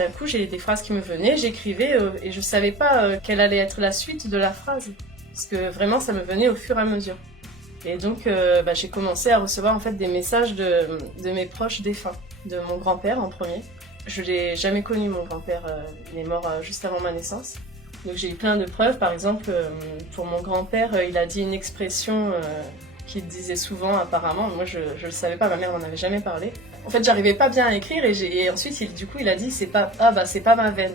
d'un coup, j'ai des phrases qui me venaient, j'écrivais et je savais pas quelle allait être la suite de la phrase. Parce que vraiment, ça me venait au fur et à mesure. Et donc, j'ai commencé à recevoir en fait des messages de mes proches défunts, de mon grand-père en premier. Je l'ai jamais connu, mon grand-père, il est mort juste avant ma naissance. Donc j'ai eu plein de preuves, par exemple, pour mon grand-père, il a dit une expression qu'il disait souvent apparemment, moi je le savais pas, ma mère m'en avait jamais parlé. En fait, j'arrivais pas bien à écrire et ensuite, il a dit, c'est pas ma veine.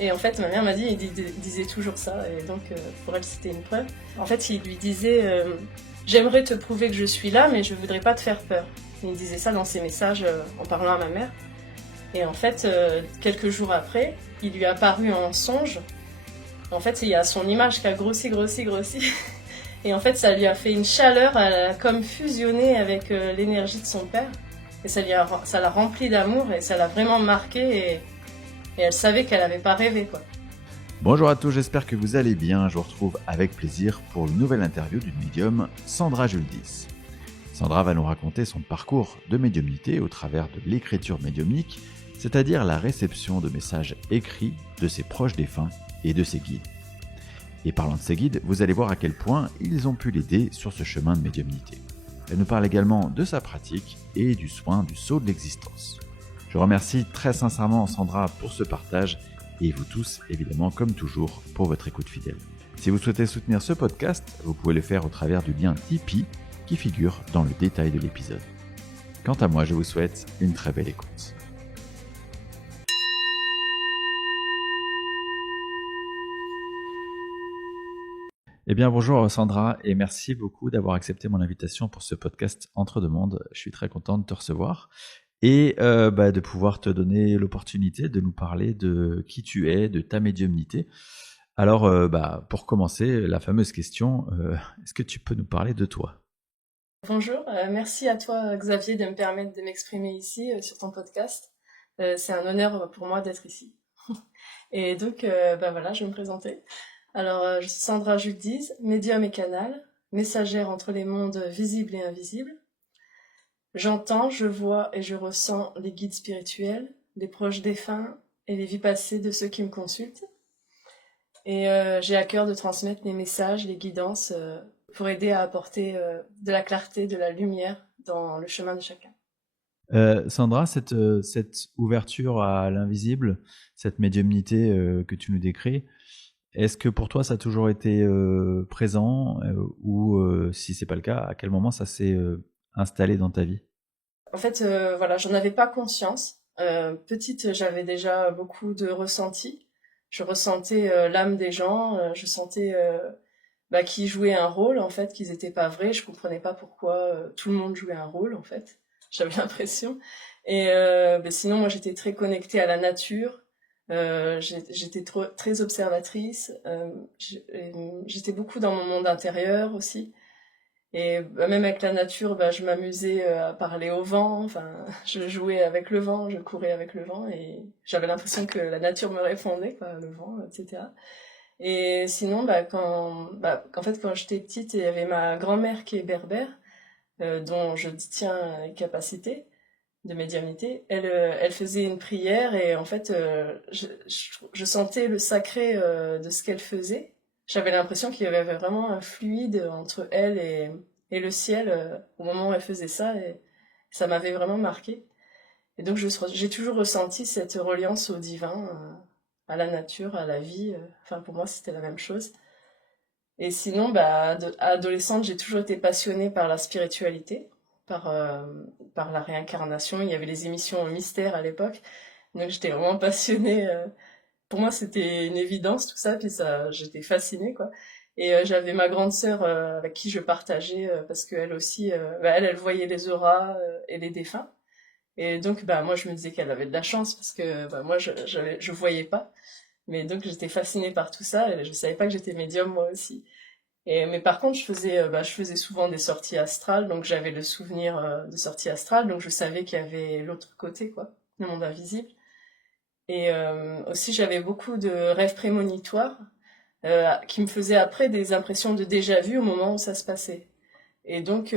Et en fait, ma mère m'a dit, il disait toujours ça, et donc pour elle, c'était une preuve. En fait, il lui disait, j'aimerais te prouver que je suis là, mais je voudrais pas te faire peur. Il disait ça dans ses messages en parlant à ma mère. Et en fait, quelques jours après, il lui a apparu en songe. En fait, il y a son image qui a grossi. Et en fait, ça lui a fait une chaleur, elle a comme fusionné avec l'énergie de son père. Et ça l'a rempli d'amour et ça l'a vraiment marqué. Et elle savait qu'elle n'avait pas rêvé, quoi. Bonjour à tous, j'espère que vous allez bien. Je vous retrouve avec plaisir pour une nouvelle interview d'une médium, Sandra Juldis. Sandra va nous raconter son parcours de médiumnité au travers de l'écriture médiumnique, c'est-à-dire la réception de messages écrits de ses proches défunts et de ses guides. Et parlant de ses guides, vous allez voir à quel point ils ont pu l'aider sur ce chemin de médiumnité. Elle nous parle également de sa pratique et du soin du saut de l'existence. Je remercie très sincèrement Sandra pour ce partage et vous tous, évidemment, comme toujours, pour votre écoute fidèle. Si vous souhaitez soutenir ce podcast, vous pouvez le faire au travers du lien Tipeee qui figure dans le détail de l'épisode. Quant à moi, je vous souhaite une très belle écoute. Eh bien, bonjour Sandra et merci beaucoup d'avoir accepté mon invitation pour ce podcast Entre deux mondes. Je suis très content de te recevoir et de pouvoir te donner l'opportunité de nous parler de qui tu es, de ta médiumnité. Alors, pour commencer, la fameuse question, est-ce que tu peux nous parler de toi ? Bonjour, merci à toi Xavier de me permettre de m'exprimer ici sur ton podcast. C'est un honneur pour moi d'être ici. Et donc, je vais me présenter. Alors, je suis Sandra Juldis, médium et canal, messagère entre les mondes visibles et invisibles. J'entends, je vois et je ressens les guides spirituels, les proches défunts et les vies passées de ceux qui me consultent. Et j'ai à cœur de transmettre les messages, les guidances pour aider à apporter de la clarté, de la lumière dans le chemin de chacun. Sandra, cette ouverture à l'invisible, cette médiumnité que tu nous décris, est-ce que pour toi ça a toujours été présent ou si c'est pas le cas, à quel moment ça s'est installé dans ta vie ? En fait, j'en avais pas conscience. Petite, j'avais déjà beaucoup de ressentis. Je ressentais l'âme des gens, je sentais qu'ils jouaient un rôle, en fait, qu'ils étaient pas vrais. Je comprenais pas pourquoi tout le monde jouait un rôle, en fait. J'avais l'impression. Et sinon, moi, j'étais très connectée à la nature. J'étais très observatrice. J'étais beaucoup dans mon monde intérieur aussi. Et même avec la nature, je m'amusais à parler au vent. Enfin, je jouais avec le vent, je courais avec le vent et j'avais l'impression que la nature me répondait, quoi, le vent, etc. Et sinon, quand j'étais petite, il y avait ma grand-mère qui est berbère, dont je détiens les capacités de médiumnité. Elle faisait une prière et en fait, je sentais le sacré de ce qu'elle faisait. J'avais l'impression qu'il y avait vraiment un fluide entre elle et le ciel au moment où elle faisait ça et ça m'avait vraiment marqué. Et donc j'ai toujours ressenti cette reliance au divin, à la nature, à la vie. Enfin, pour moi, c'était la même chose. Et sinon, adolescente, j'ai toujours été passionnée par la spiritualité, par la réincarnation. Il y avait les émissions Mystère à l'époque, donc j'étais vraiment passionnée. Pour moi, c'était une évidence tout ça, puis ça, j'étais fascinée, quoi. Et j'avais ma grande sœur avec qui je partageais parce qu'elle aussi, elle voyait les auras et les défunts. Et donc, moi, je me disais qu'elle avait de la chance parce que moi, je voyais pas. Mais donc, j'étais fascinée par tout ça et je savais pas que j'étais médium moi aussi. Mais par contre, je faisais souvent des sorties astrales, donc j'avais le souvenir de sorties astrales, donc je savais qu'il y avait l'autre côté, quoi, le monde invisible. Et aussi, j'avais beaucoup de rêves prémonitoires qui me faisaient après des impressions de déjà-vu au moment où ça se passait. Et donc,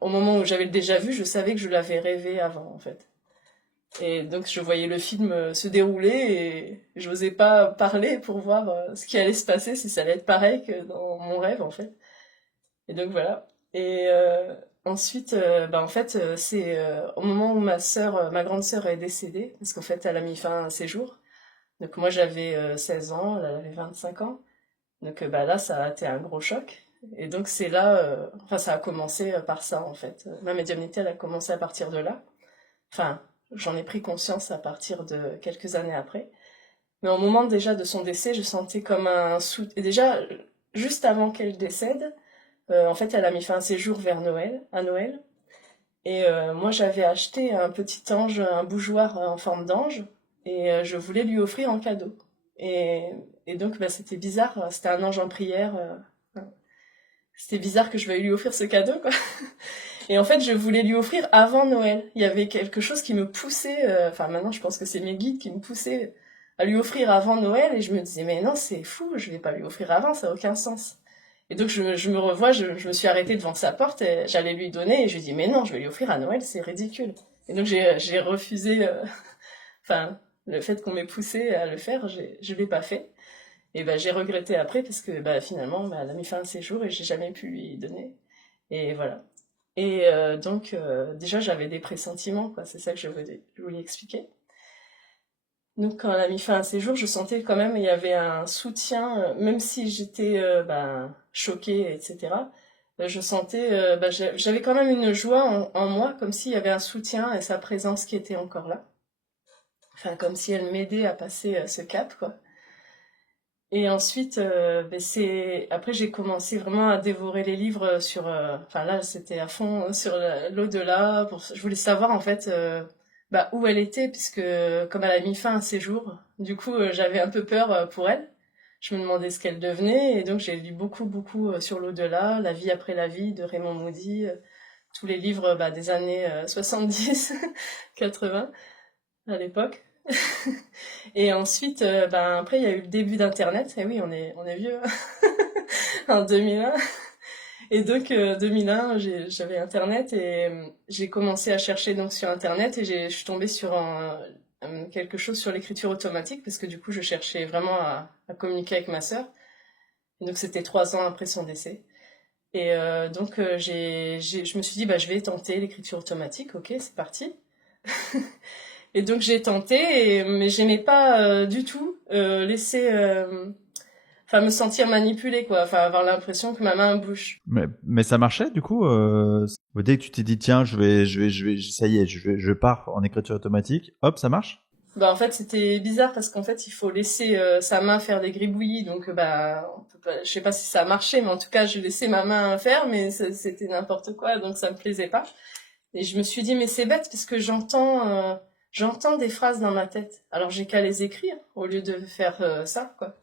au moment où j'avais le déjà-vu, je savais que je l'avais rêvé avant, en fait. Et donc je voyais le film se dérouler et j'osais pas parler pour voir ce qui allait se passer, si ça allait être pareil que dans mon rêve en fait. Et donc voilà. Et ensuite, en fait, c'est au moment où ma grande sœur est décédée, parce qu'en fait elle a mis fin à ses jours. Donc moi j'avais 16 ans, elle avait 25 ans. Donc là ça a été un gros choc. Et donc c'est là, enfin ça a commencé par ça en fait. Ma médiumnité elle a commencé à partir de là. Enfin, j'en ai pris conscience à partir de quelques années après. Mais au moment déjà de son décès, je sentais comme un soutien. Et déjà, juste avant qu'elle décède, en fait, elle a mis fin à ses jours vers Noël, à Noël. Et moi, j'avais acheté un petit ange, un bougeoir en forme d'ange, et je voulais lui offrir en cadeau. Et, et donc, c'était bizarre. C'était un ange en prière. C'était bizarre que je veuille lui offrir ce cadeau, quoi. Et en fait, je voulais lui offrir avant Noël. Il y avait quelque chose qui me poussait, enfin maintenant je pense que c'est mes guides qui me poussaient à lui offrir avant Noël, et je me disais, mais non, c'est fou, je vais pas lui offrir avant, ça n'a aucun sens. Et donc je me revois, je me suis arrêtée devant sa porte, et j'allais lui donner, et je lui dis, mais non, je vais lui offrir à Noël, c'est ridicule. Et donc j'ai refusé, enfin, le fait qu'on m'ait poussé à le faire, je l'ai pas fait. Et j'ai regretté après, parce que finalement, elle a mis fin à ses jours, et j'ai jamais pu lui donner. Et voilà. Et donc, déjà, j'avais des pressentiments, quoi. C'est ça que je voulais expliquer. Donc, quand elle a mis fin à ses jours, je sentais quand même il y avait un soutien, même si j'étais choquée, etc. Je sentais, j'avais quand même une joie en moi, comme s'il y avait un soutien et sa présence qui était encore là. Enfin, comme si elle m'aidait à passer ce cap, quoi. Et ensuite, après j'ai commencé vraiment à dévorer les livres sur, enfin là c'était à fond sur l'au-delà. Je voulais savoir en fait où elle était, puisque comme elle a mis fin à ses jours, du coup j'avais un peu peur pour elle. Je me demandais ce qu'elle devenait, et donc j'ai lu beaucoup sur l'au-delà, La vie après la vie de Raymond Moody, tous les livres des années 70, 80 à l'époque. Et ensuite, après, il y a eu le début d'Internet. Et oui, on est vieux, en 2001. Et donc, 2001, j'avais Internet, et j'ai commencé à chercher donc sur Internet, et je suis tombée sur quelque chose sur l'écriture automatique, parce que du coup, je cherchais vraiment à communiquer avec ma sœur. Et donc, c'était 3 ans après son décès. Et donc, je me suis dit, je vais tenter l'écriture automatique. Ok, c'est parti. Et donc j'ai tenté, mais j'aimais pas du tout laisser, enfin me sentir manipulée, quoi, enfin avoir l'impression que ma main bouge. Mais ça marchait du coup dès que tu t'es dit tiens ça y est je pars en écriture automatique, hop ça marche. En fait c'était bizarre, parce qu'en fait il faut laisser sa main faire des gribouillis, donc on peut pas, je sais pas si ça a marché, mais en tout cas je laissais ma main faire, mais c'était n'importe quoi, donc ça me plaisait pas. Et je me suis dit, mais c'est bête, parce que j'entends des phrases dans ma tête, alors j'ai qu'à les écrire au lieu de faire ça, quoi.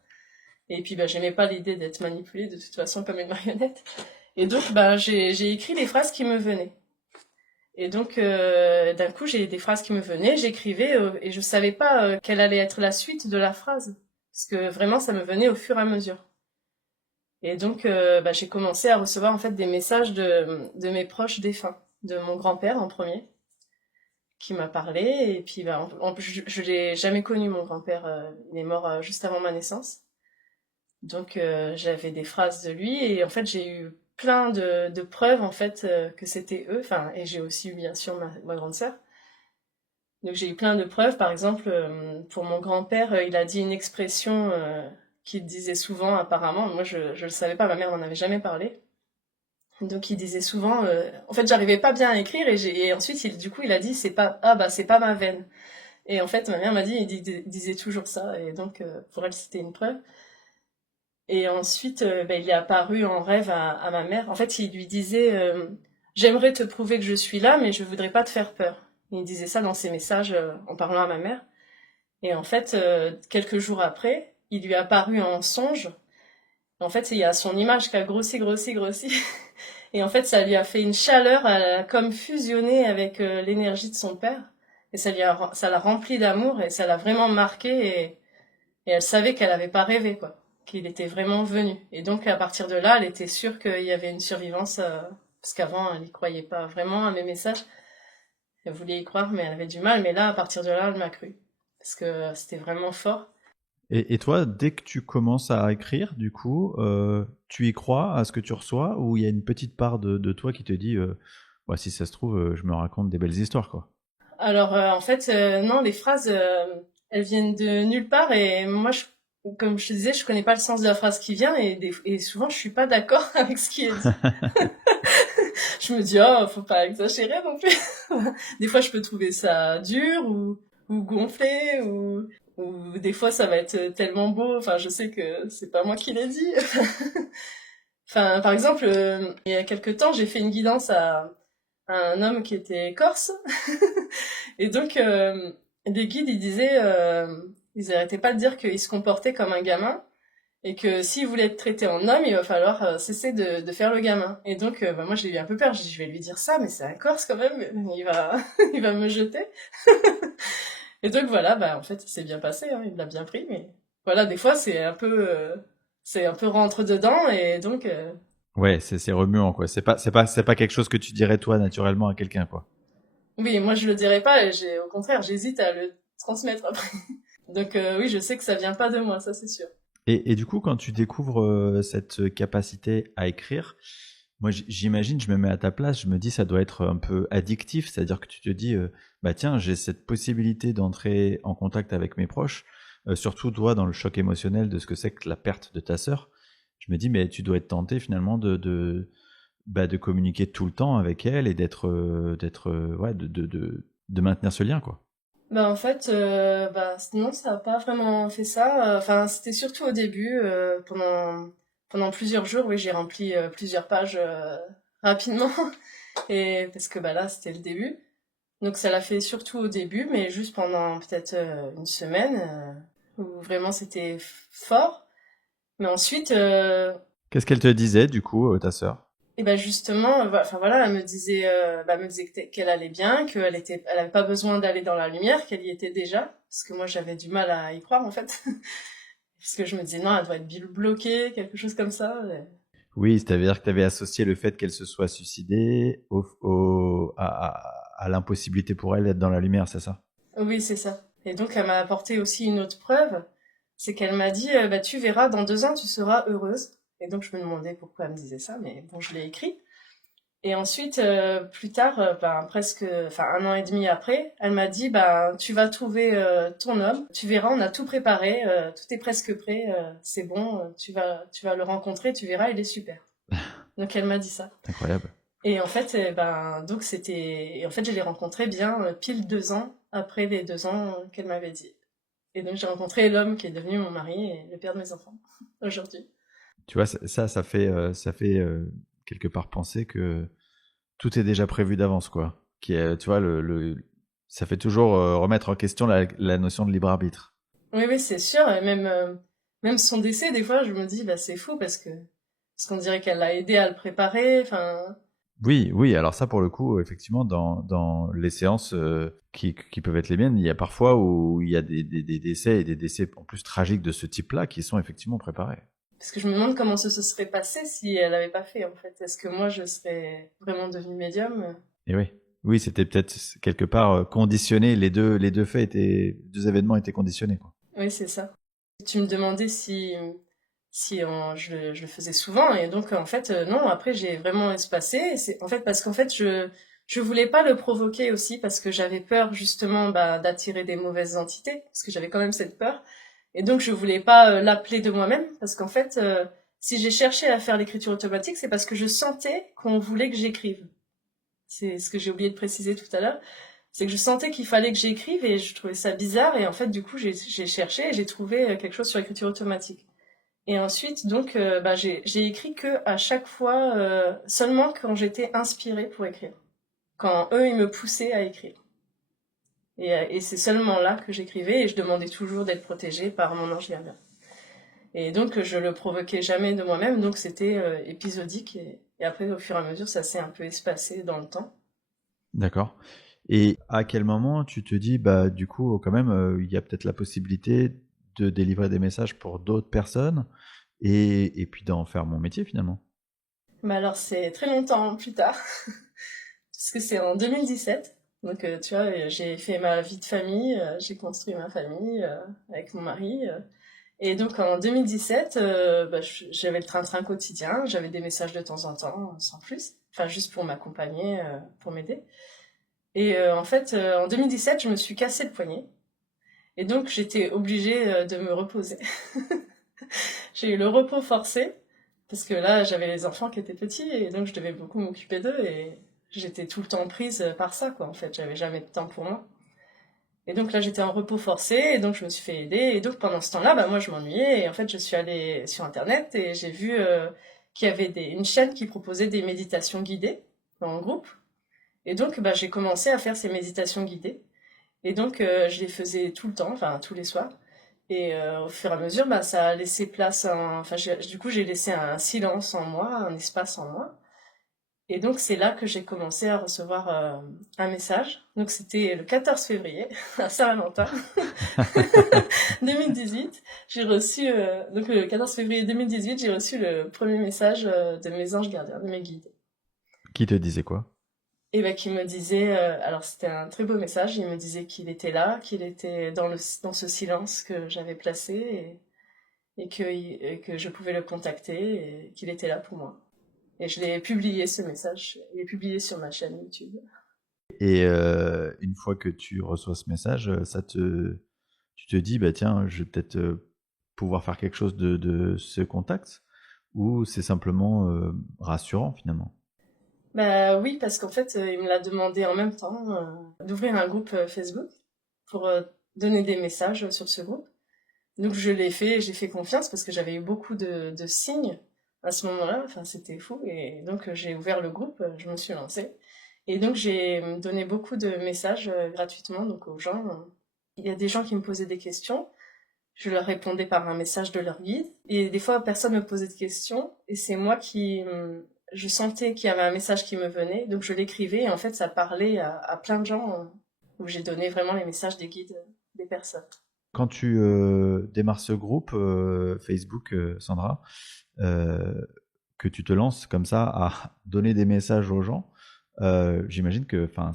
Et puis j'aimais pas l'idée d'être manipulée de toute façon comme une marionnette. Et donc j'ai écrit les phrases qui me venaient. Et donc d'un coup j'ai des phrases qui me venaient, j'écrivais et je savais pas quelle allait être la suite de la phrase, parce que vraiment ça me venait au fur et à mesure. Et donc j'ai commencé à recevoir en fait des messages de mes proches défunts, de mon grand-père en premier, qui m'a parlé. Et puis je l'ai jamais connu, mon grand-père, il est mort juste avant ma naissance. Donc j'avais des phrases de lui, et en fait j'ai eu plein de preuves en fait que c'était eux, enfin, et j'ai aussi eu bien sûr ma grande sœur. Donc j'ai eu plein de preuves, par exemple pour mon grand-père, il a dit une expression qu'il disait souvent apparemment, moi je le savais pas, ma mère m'en avait jamais parlé. Donc il disait souvent, en fait j'arrivais pas bien à écrire, et ensuite du coup il a dit c'est pas, c'est pas ma veine. Et en fait ma mère m'a dit, il disait toujours ça, et donc pour elle c'était une preuve. Et ensuite, il est apparu en rêve à ma mère. En fait, il lui disait j'aimerais te prouver que je suis là, mais je voudrais pas te faire peur. Il disait ça dans ses messages en parlant à ma mère. Et en fait, quelques jours après, il lui est apparu en songe. En fait, il y a son image qui a grossi. Et en fait, ça lui a fait une chaleur, elle a comme fusionné avec l'énergie de son père. Et ça l'a rempli d'amour, et ça l'a vraiment marqué. Et elle savait qu'elle avait pas rêvé, quoi, qu'il était vraiment venu. Et donc à partir de là, elle était sûre qu'il y avait une survivance, parce qu'avant elle y croyait pas vraiment à mes messages. Elle voulait y croire, mais elle avait du mal. Mais là, à partir de là, elle m'a cru. Parce que c'était vraiment fort. Et toi, dès que tu commences à écrire, du coup, tu y crois à ce que tu reçois ou il y a une petite part de toi qui te dit ouais, si ça se trouve, je me raconte des belles histoires, quoi. Alors, en fait, non, les phrases, elles viennent de nulle part. Et moi, comme je te disais, je connais pas le sens de la phrase qui vient. Et souvent, je suis pas d'accord avec ce qui est dit. Je me dis, oh, faut pas exagérer non plus. Des fois, je peux trouver ça dur ou gonflé ou des fois, ça va être tellement beau. Enfin, je sais que c'est pas moi qui l'ai dit. Enfin, par exemple, il y a quelque temps, j'ai fait une guidance à un homme qui était corse. Et donc, les guides, ils arrêtaient pas de dire qu'il se comportait comme un gamin et que s'il voulait être traité en homme, il va falloir cesser de faire le gamin. Et donc, bah, moi, j'ai eu un peu peur. J'ai dit, je vais lui dire ça, mais c'est un Corse quand même. Il va, il va me jeter. Et donc, voilà, bah, en fait, c'est bien passé. Hein, il l'a bien pris. Mais voilà, des fois, c'est un peu rentre dedans. Et donc, Ouais, c'est remuant, quoi. C'est pas quelque chose que tu dirais toi naturellement à quelqu'un, quoi. oui, moi, je le dirais pas. Et au contraire, j'hésite à le transmettre après. Donc, oui, je sais que ça vient pas de moi, ça, c'est sûr. Et du coup, quand tu découvres cette capacité à écrire, moi j'imagine, je me mets à ta place, je me dis ça doit être un peu addictif, c'est-à-dire que tu te dis, bah tiens, j'ai cette possibilité d'entrer en contact avec mes proches, surtout toi dans le choc émotionnel de ce que c'est que la perte de ta sœur. Je me dis, mais tu dois être tenté finalement de communiquer tout le temps avec elle et ouais, de maintenir ce lien, quoi. Bah en fait, bah non, ça a pas vraiment fait ça. Enfin, c'était surtout au début, pendant plusieurs jours, oui, j'ai rempli plusieurs pages rapidement, et parce que bah là, c'était le début. Donc ça l'a fait surtout au début, mais juste pendant peut-être une semaine, où vraiment c'était fort. Mais ensuite, Qu'est-ce qu'elle te disait du coup, ta sœur? et ben justement, enfin voilà, elle me disait qu'elle allait bien, elle avait pas besoin d'aller dans la lumière, qu'elle y était déjà, parce que moi j'avais du mal à y croire en fait, parce que je me disais non, elle doit être bloquée, quelque chose comme ça. Oui, c'est-à-dire que tu avais associé le fait qu'elle se soit suicidée à l'impossibilité pour elle d'être dans la lumière, c'est ça? Oui, c'est ça. Et donc elle m'a apporté aussi une autre preuve, c'est qu'elle m'a dit, bah tu verras, dans 2 ans tu seras heureuse. Et donc je me demandais pourquoi elle me disait ça, mais bon, je l'ai écrit. Et ensuite, plus tard, ben, enfin 1 an et demi après, elle m'a dit, ben, tu vas trouver ton homme, tu verras, on a tout préparé, tout est presque prêt, c'est bon, tu vas le rencontrer, tu verras, il est super. Donc elle m'a dit ça. Incroyable. Et en fait, ben, donc et en fait, je l'ai rencontré bien pile 2 ans après les 2 ans qu'elle m'avait dit. Et donc j'ai rencontré l'homme qui est devenu mon mari et le père de mes enfants aujourd'hui. Tu vois, ça fait quelque part penser que tout est déjà prévu d'avance, quoi. Qui est, tu vois, ça fait toujours remettre en question la notion de libre arbitre. Oui, oui, c'est sûr. Et même son décès, des fois, je me dis, bah, c'est fou parce qu'on dirait qu'elle l'a aidé à le préparer. Enfin, Oui, oui, alors ça, pour le coup, effectivement, dans les séances qui peuvent être les miennes, il y a parfois où il y a des décès et des décès en plus tragiques de ce type-là qui sont effectivement préparés. parce que je me demande comment ça se serait passé si elle n'avait pas fait, en fait. Est-ce que moi, je serais vraiment devenue médium? Et oui, oui, c'était peut-être quelque part conditionné. Les deux faits deux événements étaient conditionnés, quoi. Oui, c'est ça. Tu me demandais je le faisais souvent, et donc, en fait, non, après, j'ai vraiment espacé. Et c'est, en fait, parce qu'en fait, je voulais pas le provoquer aussi, parce que j'avais peur, justement, bah, d'attirer des mauvaises entités, parce que j'avais quand même cette peur. Et donc, je voulais pas l'appeler de moi-même, parce qu'en fait, si j'ai cherché à faire l'écriture automatique, c'est parce que je sentais qu'on voulait que j'écrive. C'est ce que j'ai oublié de préciser tout à l'heure. C'est que je sentais qu'il fallait que j'écrive et je trouvais ça bizarre. Et en fait, du coup, j'ai cherché et j'ai trouvé quelque chose sur l'écriture automatique. Et ensuite, donc, bah, j'ai écrit que à chaque fois, seulement quand j'étais inspirée pour écrire. Quand eux, ils me poussaient à écrire. Et c'est seulement là que j'écrivais et je demandais toujours d'être protégée par mon ange gardien. Et donc, je le provoquais jamais de moi-même, donc c'était épisodique. Et après, au fur et à mesure, ça s'est un peu espacé dans le temps. D'accord. Et à quel moment tu te dis, bah, du coup, quand même, il y a peut-être la possibilité de délivrer des messages pour d'autres personnes et puis d'en faire mon métier finalement? Mais alors, c'est très longtemps plus tard, parce que c'est en 2017. Donc, tu vois, j'ai fait ma vie de famille, j'ai construit ma famille avec mon mari. Et donc, en 2017, j'avais le train-train quotidien, j'avais des messages de temps en temps, sans plus. Enfin, juste pour m'accompagner, pour m'aider. Et en fait, en 2017, je me suis cassé le poignet. Et donc, j'étais obligée de me reposer. J'ai eu le repos forcé, parce que là, j'avais les enfants qui étaient petits, et donc je devais beaucoup m'occuper d'eux, et j'étais tout le temps prise par ça, quoi, en fait. J'avais jamais de temps pour moi. Et donc là, j'étais en repos forcé, et donc je me suis fait aider. Et donc pendant ce temps-là, moi, je m'ennuyais, et en fait, je suis allée sur Internet, et j'ai vu qu'il y avait une chaîne qui proposait des méditations guidées en groupe. Et donc, j'ai commencé à faire ces méditations guidées. Et donc, je les faisais tout le temps, enfin, tous les soirs. Et au fur et à mesure, ça a laissé place à enfin, du coup, j'ai laissé un silence en moi, un espace en moi. Et donc, c'est là que j'ai commencé à recevoir un message. Donc, c'était le 14 février, à Saint-Valentin, 2018. J'ai reçu, donc le 14 février 2018, j'ai reçu le premier message de mes anges gardiens, de mes guides. Qui te disait quoi? Et qui me disait, alors c'était un très beau message, il me disait qu'il était là, qu'il était dans ce silence que j'avais placé et que je pouvais le contacter et qu'il était là pour moi. Et je l'ai publié ce message, je l'ai publié sur ma chaîne YouTube. Et une fois que tu reçois ce message, tu te dis, bah tiens, je vais peut-être pouvoir faire quelque chose de ce contact, ou c'est simplement rassurant finalement? Bah oui, parce qu'en fait, il me l'a demandé en même temps d'ouvrir un groupe Facebook pour donner des messages sur ce groupe. Donc je l'ai fait, j'ai fait confiance parce que j'avais eu beaucoup de signes à ce moment-là, enfin c'était fou. Et donc j'ai ouvert le groupe, je me suis lancée. Et donc j'ai donné beaucoup de messages gratuitement donc aux gens. Il y a des gens qui me posaient des questions, je leur répondais par un message de leur guide. Et des fois personne me posait de questions et c'est moi qui... je sentais qu'il y avait un message qui me venait, donc je l'écrivais et en fait ça parlait à plein de gens où j'ai donné vraiment les messages des guides des personnes. Quand tu démarres ce groupe Facebook, Sandra, euh, que tu te lances comme ça à donner des messages aux gens, j'imagine que, enfin,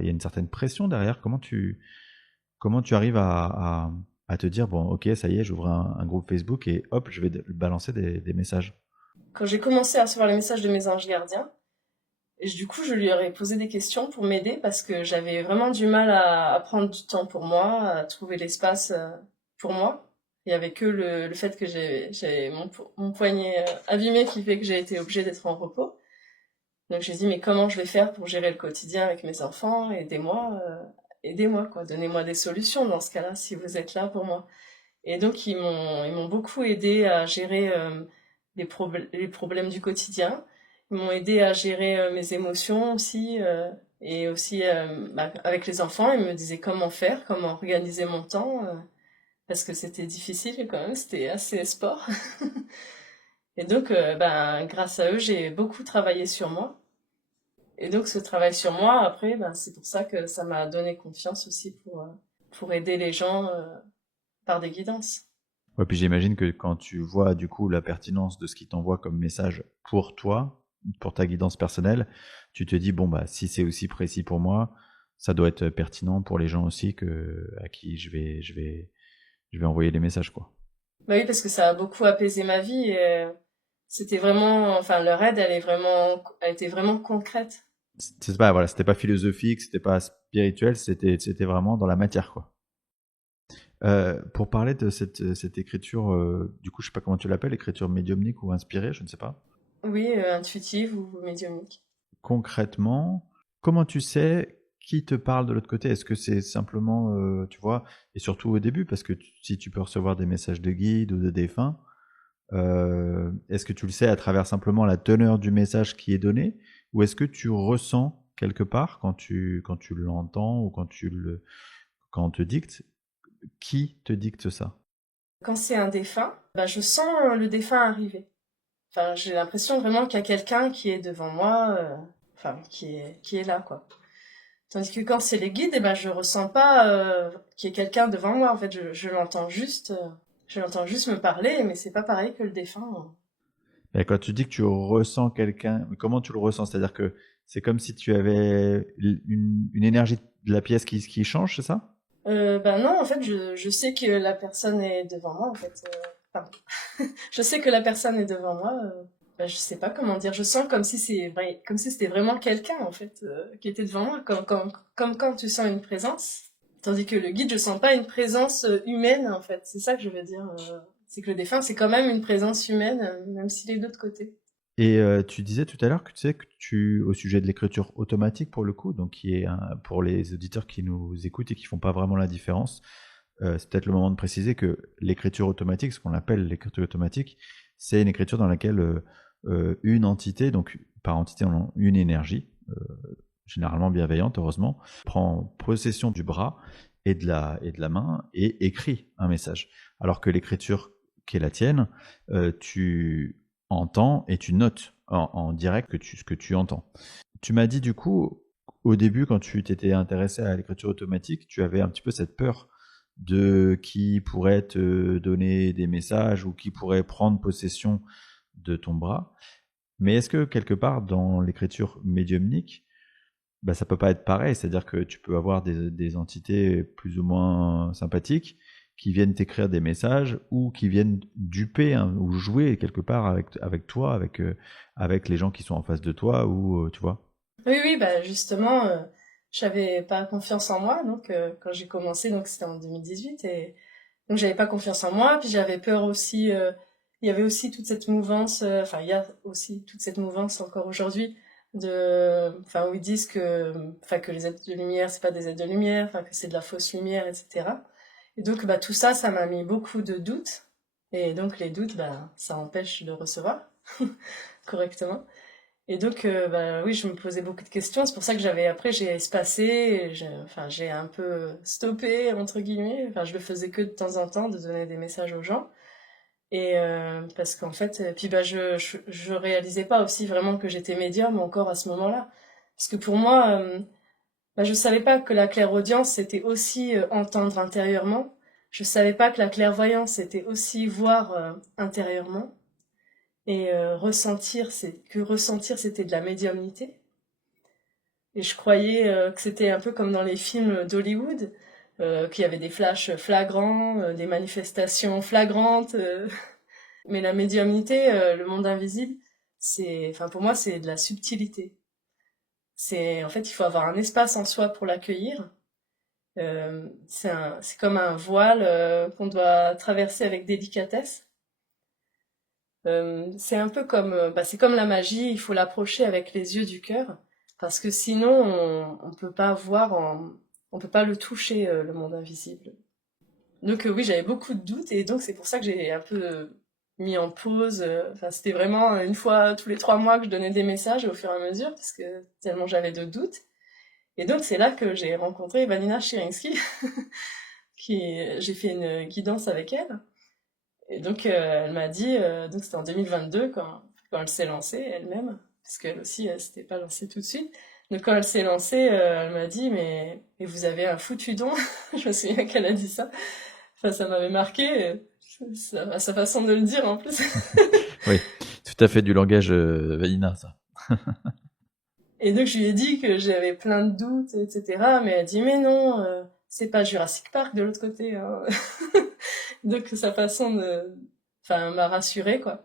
il y a une certaine pression derrière. Comment tu arrives à te dire, bon, ok, ça y est, j'ouvre un groupe Facebook et hop, je vais balancer des messages. Quand j'ai commencé à recevoir les messages de mes anges gardiens, du coup, je lui aurais posé des questions pour m'aider parce que j'avais vraiment du mal à prendre du temps pour moi, à trouver l'espace pour moi. Il y avait que le fait que j'ai mon poignet abîmé qui fait que j'ai été obligée d'être en repos. Donc j'ai dit, mais comment je vais faire pour gérer le quotidien avec mes enfants? Aidez-moi, quoi. Donnez-moi des solutions dans ce cas-là, si vous êtes là pour moi. Et donc ils m'ont beaucoup aidé à gérer les problèmes du quotidien. Ils m'ont aidé à gérer mes émotions aussi et aussi avec les enfants, ils me disaient comment faire, comment organiser mon temps parce que c'était difficile quand même, c'était assez sport. Et donc grâce à eux, j'ai beaucoup travaillé sur moi. Et donc ce travail sur moi après c'est pour ça que ça m'a donné confiance aussi pour aider les gens par des guidances. Ouais, puis j'imagine que quand tu vois du coup la pertinence de ce qui t'envoie comme message pour toi, pour ta guidance personnelle, tu te dis bon bah si c'est aussi précis pour moi, ça doit être pertinent pour les gens aussi à qui je vais envoyer les messages quoi. Bah oui, parce que ça a beaucoup apaisé ma vie et c'était vraiment, enfin, leur aide, elle était vraiment concrète. C'était pas philosophique, c'était pas spirituel, c'était vraiment dans la matière quoi. Pour parler de cette écriture, du coup je sais pas comment tu l'appelles, écriture médiumnique ou inspirée, je ne sais pas. Oui, intuitive ou médiumnique. Concrètement, comment tu sais qui te parle de l'autre côté? Est-ce que c'est simplement, tu vois, et surtout au début, parce que si tu peux recevoir des messages de guide ou de défunt, est-ce que tu le sais à travers simplement la teneur du message qui est donné, ou est-ce que tu ressens quelque part quand tu l'entends ou quand on te dicte, qui te dicte ça? Quand c'est un défunt, je sens le défunt arriver. Enfin, j'ai l'impression vraiment qu'il y a quelqu'un qui est devant moi, enfin, qui est là, quoi. Tandis que quand c'est les guides, je ressens pas qu'il y ait quelqu'un devant moi. En fait, je l'entends juste me parler, mais c'est pas pareil que le défunt. Et quand tu dis que tu ressens quelqu'un, comment tu le ressens? C'est-à-dire que c'est comme si tu avais une énergie de la pièce qui change, c'est ça? Bah non, en fait, je sais que la personne est devant moi, en fait. Pardon. Je sais que la personne est devant moi. Bah, je sais pas comment dire. Je sens comme si c'est vrai, comme si c'était vraiment quelqu'un, en fait, qui était devant moi, comme quand tu sens une présence. Tandis que le guide, je sens pas une présence humaine, en fait. C'est ça que je veux dire. C'est que le défunt, c'est quand même une présence humaine, même s'il est de l'autre côté. Et tu disais tout à l'heure que tu sais que au sujet de l'écriture automatique pour le coup, donc qui est pour les auditeurs qui nous écoutent et qui font pas vraiment la différence, c'est peut-être le moment de préciser que l'écriture automatique, ce qu'on appelle l'écriture automatique, c'est une écriture dans laquelle une entité, donc par entité une énergie, généralement bienveillante heureusement, prend possession du bras et de la main et écrit un message. Alors que l'écriture qui est la tienne, tu entends et tu notes en direct ce que tu entends. Tu m'as dit du coup, au début, quand tu t'étais intéressé à l'écriture automatique, tu avais un petit peu cette peur de qui pourrait te donner des messages ou qui pourrait prendre possession de ton bras. Mais est-ce que quelque part dans l'écriture médiumnique, bah, ça peut pas être pareil, c'est-à-dire que tu peux avoir des entités plus ou moins sympathiques qui viennent t'écrire des messages ou qui viennent duper ou jouer quelque part avec toi, avec les gens qui sont en face de toi ou tu vois. Oui, oui, bah justement, j'avais pas confiance en moi, donc quand j'ai commencé, donc c'était en 2018, et donc j'avais pas confiance en moi, puis j'avais peur aussi. Il y avait aussi toute cette mouvance, enfin il y a aussi toute cette mouvance encore aujourd'hui enfin où ils disent que les êtres de lumière c'est pas des êtres de lumière, enfin que c'est de la fausse lumière, etc. Et donc bah tout ça, ça m'a mis beaucoup de doutes, et donc les doutes, bah ça empêche de recevoir correctement. Et donc, bah, oui, je me posais beaucoup de questions. C'est pour ça que j'ai espacé, enfin, j'ai un peu stoppé, entre guillemets. Enfin, je le faisais que de temps en temps, de donner des messages aux gens. Et parce qu'en fait, puis bah, je réalisais pas aussi vraiment que j'étais médium encore à ce moment-là. Parce que pour moi, bah, je savais pas que la clairaudience, c'était aussi entendre intérieurement. Je savais pas que la clairvoyance, c'était aussi voir intérieurement. Et ressentir, c'était de la médiumnité. Et je croyais que c'était un peu comme dans les films d'Hollywood, qu'il y avait des flashs flagrants, des manifestations flagrantes. Mais la médiumnité, le monde invisible, enfin pour moi, c'est de la subtilité. En fait, il faut avoir un espace en soi pour l'accueillir. C'est comme un voile qu'on doit traverser avec délicatesse. C'est un peu comme, bah, c'est comme la magie, il faut l'approcher avec les yeux du cœur, parce que sinon on peut pas on peut pas le toucher, le monde invisible. Donc oui, j'avais beaucoup de doutes et donc c'est pour ça que j'ai un peu mis en pause. Enfin, c'était vraiment une fois tous les 3 mois que je donnais des messages au fur et à mesure, parce que tellement j'avais de doutes. Et donc c'est là que j'ai rencontré Vanina Chirinsky, j'ai fait une guidance avec elle. Et donc, elle m'a dit, donc c'était en 2022 quand elle s'est lancée elle-même, parce qu'elle aussi, elle s'était pas lancée tout de suite. Donc, quand elle s'est lancée, elle m'a dit, mais vous avez un foutu don. Je me souviens qu'elle a dit ça. Enfin, ça m'avait marqué, sa façon de le dire en plus. Oui, tout à fait du langage Vanina, ça. Et donc, je lui ai dit que j'avais plein de doutes, etc. Mais elle a dit, mais non, c'est pas Jurassic Park de l'autre côté, hein. Donc, sa façon enfin, m'a rassurée, quoi.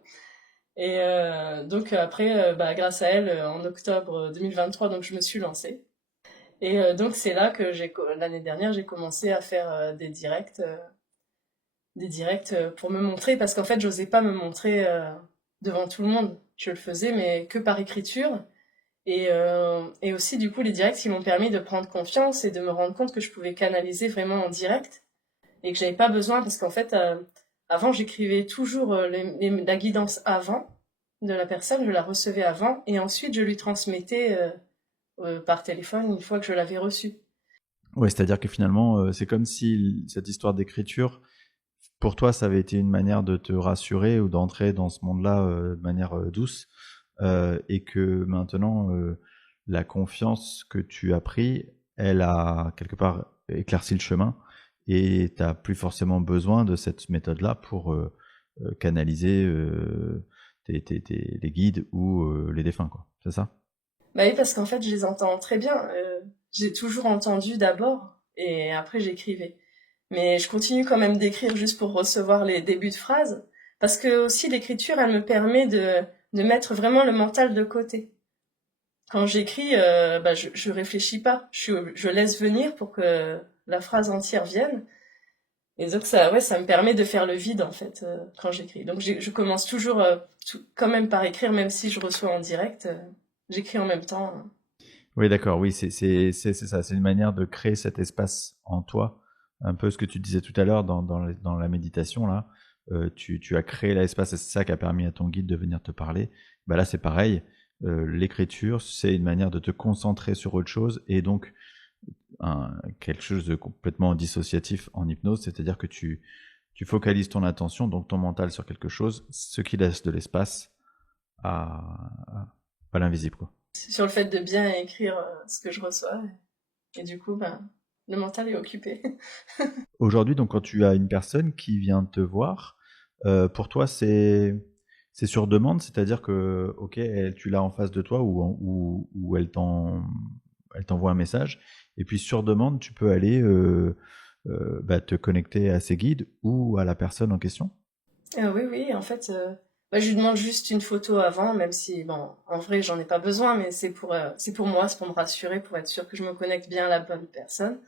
Et donc après, bah, grâce à elle, en octobre 2023, donc je me suis lancée. Et donc c'est là que l'année dernière, j'ai commencé à faire des directs pour me montrer, parce qu'en fait, j'osais pas me montrer devant tout le monde. Je le faisais, mais que par écriture. Et aussi, du coup, les directs, ils m'ont permis de prendre confiance et de me rendre compte que je pouvais canaliser vraiment en direct et que j'avais pas besoin, parce qu'en fait, avant, j'écrivais toujours la guidance avant de la personne, je la recevais avant, et ensuite je lui transmettais par téléphone une fois que je l'avais reçue. Ouais, c'est-à-dire que finalement, c'est comme si cette histoire d'écriture, pour toi, ça avait été une manière de te rassurer ou d'entrer dans ce monde-là de manière douce, et que maintenant, la confiance que tu as pris, elle a quelque part éclairci le chemin, et tu n'as plus forcément besoin de cette méthode-là pour canaliser les guides ou les défunts, quoi. C'est ça? Bah oui, parce qu'en fait, je les entends très bien. J'ai toujours entendu d'abord et après j'écrivais. Mais je continue quand même d'écrire juste pour recevoir les débuts de phrases. Parce que aussi l'écriture, elle me permet de mettre vraiment le mental de côté. Quand j'écris, bah, je réfléchis pas. Je laisse venir pour que la phrase entière vienne. Et donc ça, ouais, ça me permet de faire le vide en fait quand j'écris. Donc je commence toujours quand même par écrire, même si je reçois en direct. J'écris en même temps. Oui, d'accord. Oui, c'est ça. C'est une manière de créer cet espace en toi. Un peu ce que tu disais tout à l'heure dans la méditation, là. Tu as créé l'espace et c'est ça qui a permis à ton guide de venir te parler. Bah là, c'est pareil. L'écriture, c'est une manière de te concentrer sur autre chose et donc quelque chose de complètement dissociatif en hypnose, c'est-à-dire que tu focalises ton attention, donc ton mental sur quelque chose, ce qui laisse de l'espace à l'invisible, quoi. Sur le fait de bien écrire ce que je reçois. Et du coup, ben, le mental est occupé. Aujourd'hui, donc, quand tu as une personne qui vient te voir, pour toi, c'est sur demande, c'est-à-dire que, ok, tu l'as en face de toi ou elle t'envoie un message, et puis sur demande, tu peux aller bah, te connecter à ses guides ou à la personne en question. Oui, oui, en fait, bah, je lui demande juste une photo avant, même si, bon, en vrai, j'en ai pas besoin, mais c'est pour moi, c'est pour me rassurer, pour être sûr que je me connecte bien à la bonne personne,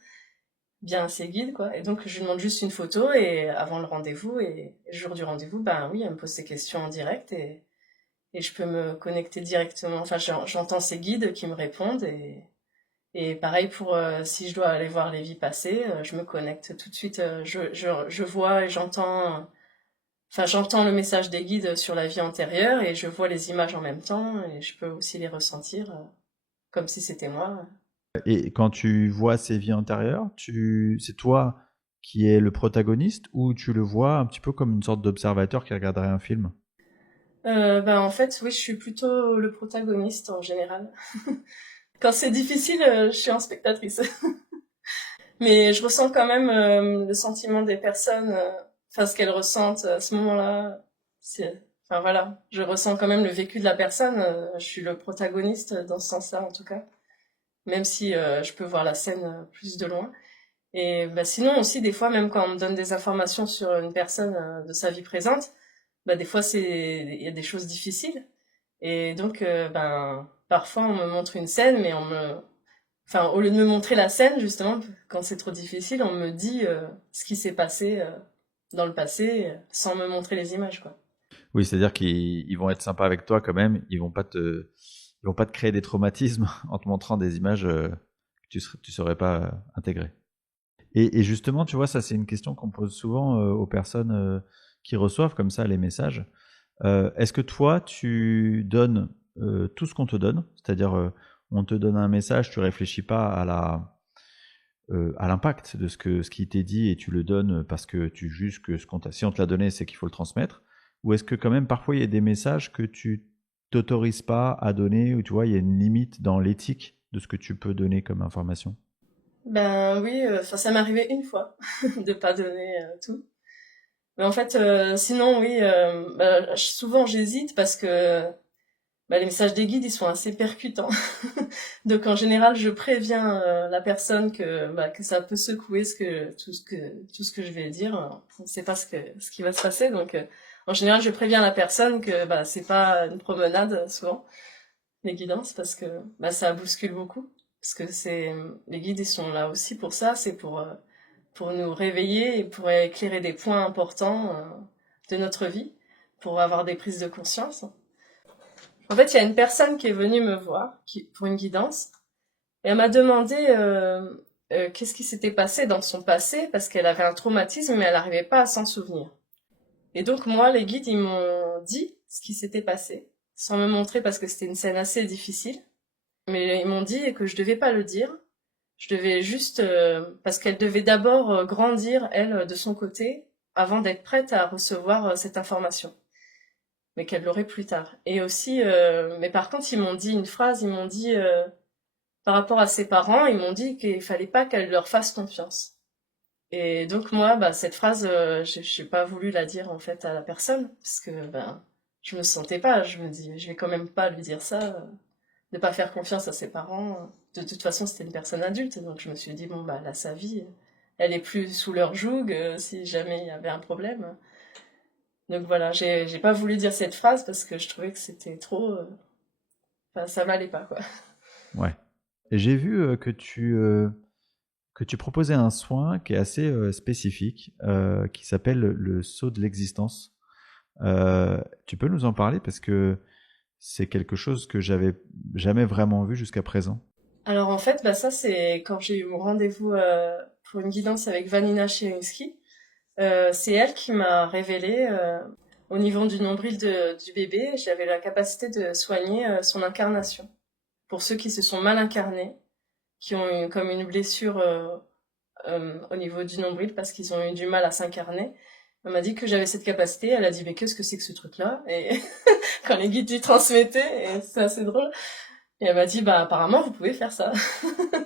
bien à ses guides, quoi. Et donc, je lui demande juste une photo et avant le rendez-vous et le jour du rendez-vous, ben oui, elle me pose ses questions en direct et je peux me connecter directement. Enfin, j'entends ses guides qui me répondent et pareil pour si je dois aller voir les vies passées, je me connecte tout de suite. Je vois et j'entends. Enfin, j'entends le message des guides sur la vie antérieure et je vois les images en même temps et je peux aussi les ressentir comme si c'était moi. Et quand tu vois ces vies antérieures, c'est toi qui es le protagoniste ou tu le vois un petit peu comme une sorte d'observateur qui regarderait un film? Ben en fait, oui, je suis plutôt le protagoniste en général. Quand c'est difficile, je suis en spectatrice. Mais je ressens quand même le sentiment des personnes, enfin ce qu'elles ressentent à ce moment-là. Enfin voilà, je ressens quand même le vécu de la personne. Je suis le protagoniste dans ce sens-là en tout cas, même si je peux voir la scène plus de loin. Et bah, sinon aussi, des fois, même quand on me donne des informations sur une personne de sa vie présente, bah, des fois, il y a des choses difficiles. Et donc, ben, parfois, on me montre une scène, mais enfin, au lieu de me montrer la scène, justement, quand c'est trop difficile, on me dit ce qui s'est passé dans le passé, sans me montrer les images, quoi. Oui, c'est-à-dire qu'ils vont être sympas avec toi quand même. Ils vont pas te créer des traumatismes en te montrant des images que tu saurais pas intégrer. Et justement, tu vois, ça c'est une question qu'on pose souvent aux personnes qui reçoivent comme ça les messages. Est-ce que toi, tu donnes tout ce qu'on te donne? C'est-à-dire, on te donne un message, tu réfléchis pas à l'impact de ce qui t'est dit et tu le donnes parce que tu juges que si on te l'a donné, c'est qu'il faut le transmettre? Ou est-ce que quand même parfois il y a des messages que tu t'autorises pas à donner ou tu vois, il y a une limite dans l'éthique de ce que tu peux donner comme information? Ben oui, enfin, ça m'est arrivé une fois de pas donner tout. Mais en fait, sinon, oui, bah, souvent j'hésite parce que bah, les messages des guides, ils sont assez percutants. Donc en général, je préviens la personne que ça peut secouer tout ce que je vais dire. On ne sait pas ce qui va se passer. Donc en général, je préviens la personne que bah, c'est pas une promenade souvent, les guidances, parce que bah, ça bouscule beaucoup. Parce que les guides, ils sont là aussi pour ça, c'est pour nous réveiller et pour éclairer des points importants de notre vie, pour avoir des prises de conscience. En fait, il y a une personne qui est venue me voir pour une guidance et elle m'a demandé qu'est-ce qui s'était passé dans son passé parce qu'elle avait un traumatisme mais elle n'arrivait pas à s'en souvenir. Et donc moi, les guides, ils m'ont dit ce qui s'était passé sans me montrer parce que c'était une scène assez difficile. Mais ils m'ont dit que je devais pas le dire. Je devais juste parce qu'elle devait d'abord grandir elle de son côté avant d'être prête à recevoir cette information, mais qu'elle l'aurait plus tard. Et aussi, mais par contre, ils m'ont dit une phrase, ils m'ont dit par rapport à ses parents, ils m'ont dit qu'il fallait pas qu'elle leur fasse confiance. Et donc moi, bah cette phrase, j'ai pas voulu la dire en fait à la personne parce que ben je me sentais pas. Je me dis, je vais quand même pas lui dire ça, de pas faire confiance à ses parents. De toute façon, c'était une personne adulte, donc je me suis dit, bon, bah, elle a sa vie, elle est plus sous leur joug, si jamais il y avait un problème. Donc voilà, j'ai pas voulu dire cette phrase parce que je trouvais que c'était trop, enfin, ça m'allait pas, quoi. Ouais. Et j'ai vu que tu proposais un soin qui est assez spécifique, qui s'appelle le saut de l'existence. Tu peux nous en parler parce que c'est quelque chose que j'avais jamais vraiment vu jusqu'à présent. Alors en fait, bah ça c'est quand j'ai eu mon rendez-vous pour une guidance avec Vanina Cherinsky. C'est elle qui m'a révélé au niveau du nombril du bébé, j'avais la capacité de soigner son incarnation. Pour ceux qui se sont mal incarnés, qui ont eu comme une blessure au niveau du nombril parce qu'ils ont eu du mal à s'incarner. Elle m'a dit que j'avais cette capacité. Elle a dit mais qu'est-ce que c'est que ce truc-là? Et quand les guides lui transmettaient, et c'est assez drôle. Et elle m'a dit bah apparemment vous pouvez faire ça. Enfin,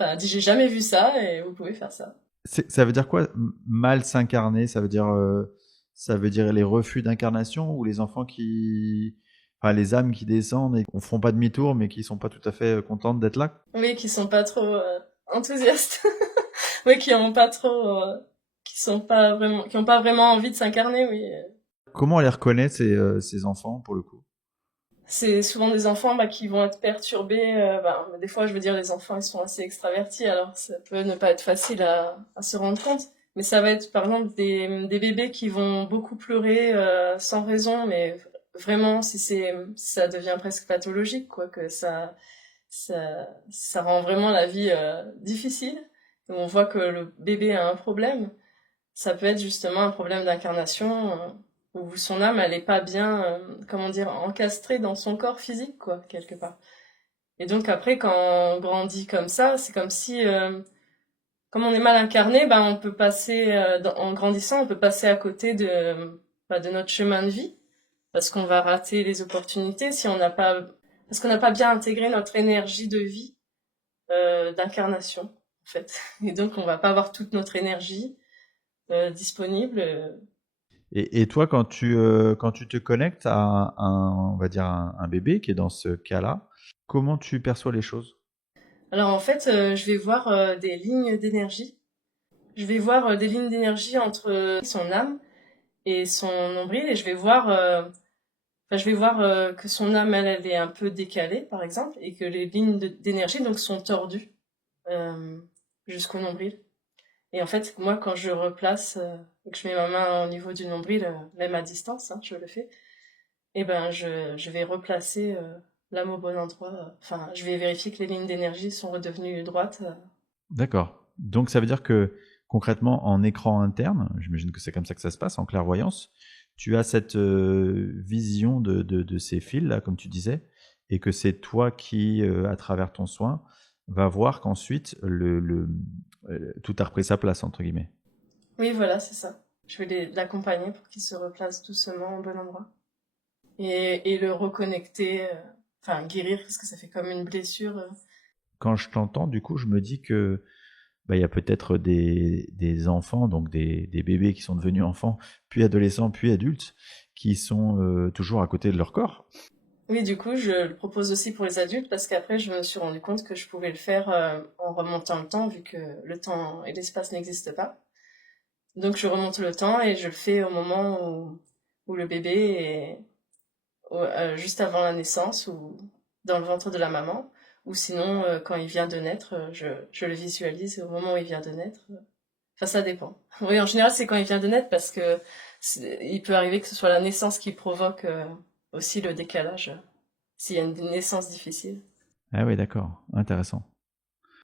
elle a dit j'ai jamais vu ça et vous pouvez faire ça. Ça veut dire quoi, mal s'incarner? Ça veut dire les refus d'incarnation ou les enfants qui, enfin, les âmes qui descendent et qui ne font pas demi-tour mais qui sont pas tout à fait contentes d'être là? Oui, qui sont pas trop enthousiastes. Oui, qui ont pas trop, qui sont pas vraiment, qui ont pas vraiment envie de s'incarner. Oui. Comment on les reconnaît ces enfants pour le coup? C'est souvent des enfants bah, qui vont être perturbés. Bah, des fois, je veux dire, les enfants, ils sont assez extravertis, alors ça peut ne pas être facile à se rendre compte. Mais ça va être, par exemple, des bébés qui vont beaucoup pleurer sans raison, mais vraiment, si ça devient presque pathologique, quoi, que ça rend vraiment la vie difficile. Et on voit que le bébé a un problème. Ça peut être justement un problème d'incarnation où son âme, elle est pas bien, comment dire, encastrée dans son corps physique, quoi, quelque part. Et donc après, quand on grandit comme ça, c'est comme si, comme on est mal incarné, ben on peut passer, en grandissant, on peut passer à côté de notre chemin de vie, parce qu'on va rater les opportunités si on n'a pas, parce qu'on n'a pas bien intégré notre énergie de vie, d'incarnation, en fait. Et donc on va pas avoir toute notre énergie disponible. Et toi, quand tu te connectes à on va dire un bébé qui est dans ce cas-là, comment tu perçois les choses? Alors en fait, je vais voir des lignes d'énergie. Je vais voir des lignes d'énergie entre son âme et son nombril, et je vais voir que son âme, elle est un peu décalée, par exemple, et que les lignes d'énergie donc sont tordues euh, jusqu'au nombril. Et en fait, moi, quand je replace, que je mets ma main au niveau du nombril, même à distance, hein, je le fais, et ben je vais replacer l'âme au bon endroit. Enfin, je vais vérifier que les lignes d'énergie sont redevenues droites. D'accord. Donc ça veut dire que concrètement, en écran interne, j'imagine que c'est comme ça que ça se passe, en clairvoyance, tu as cette vision de ces fils-là, comme tu disais, et que c'est toi qui, à travers ton soin, va voir qu'ensuite tout a repris sa place, entre guillemets. Oui, voilà, c'est ça. Je vais l'accompagner pour qu'il se replace doucement au bon endroit. Et le reconnecter, enfin guérir, parce que ça fait comme une blessure. Quand je t'entends, du coup, je me dis que bah, il y a peut-être des enfants, donc des bébés qui sont devenus enfants, puis adolescents, puis adultes, qui sont toujours à côté de leur corps. Oui, du coup, je le propose aussi pour les adultes, parce qu'après, je me suis rendu compte que je pouvais le faire en remontant le temps, vu que le temps et l'espace n'existent pas. Donc, je remonte le temps et je le fais au moment où le bébé est juste avant la naissance ou dans le ventre de la maman. Ou sinon, quand il vient de naître, je le visualise au moment où il vient de naître. Enfin, ça dépend. Oui, en général, c'est quand il vient de naître parce que il peut arriver que ce soit la naissance qui provoque aussi le décalage, s'il y a une naissance difficile. Ah oui, d'accord, intéressant.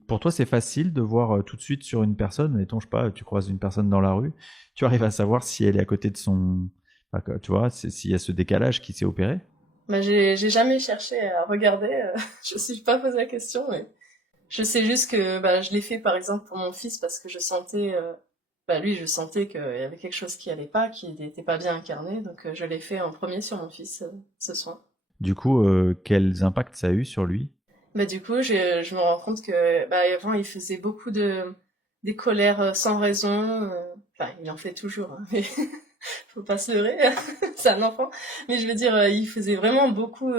Pour toi, c'est facile de voir tout de suite sur une personne, mettons, je sais pas, tu croises une personne dans la rue, tu arrives à savoir si elle est à côté de son... enfin, tu vois, s'il y a ce décalage qui s'est opéré? Bah, j'ai jamais cherché à regarder, je me suis pas posé la question, mais je sais juste que bah, je l'ai fait par exemple pour mon fils parce que je sentais, bah, lui, je sentais qu'il y avait quelque chose qui allait pas, qu'il n'était pas bien incarné, donc je l'ai fait en premier sur mon fils, ce soin. Du coup, quels impacts ça a eu sur lui? Bah, du coup, je me rends compte que bah, avant, il faisait beaucoup des colères sans raison. Enfin, il en fait toujours, hein, mais Faut pas se leurrer, c'est un enfant. Mais je veux dire, il faisait vraiment beaucoup,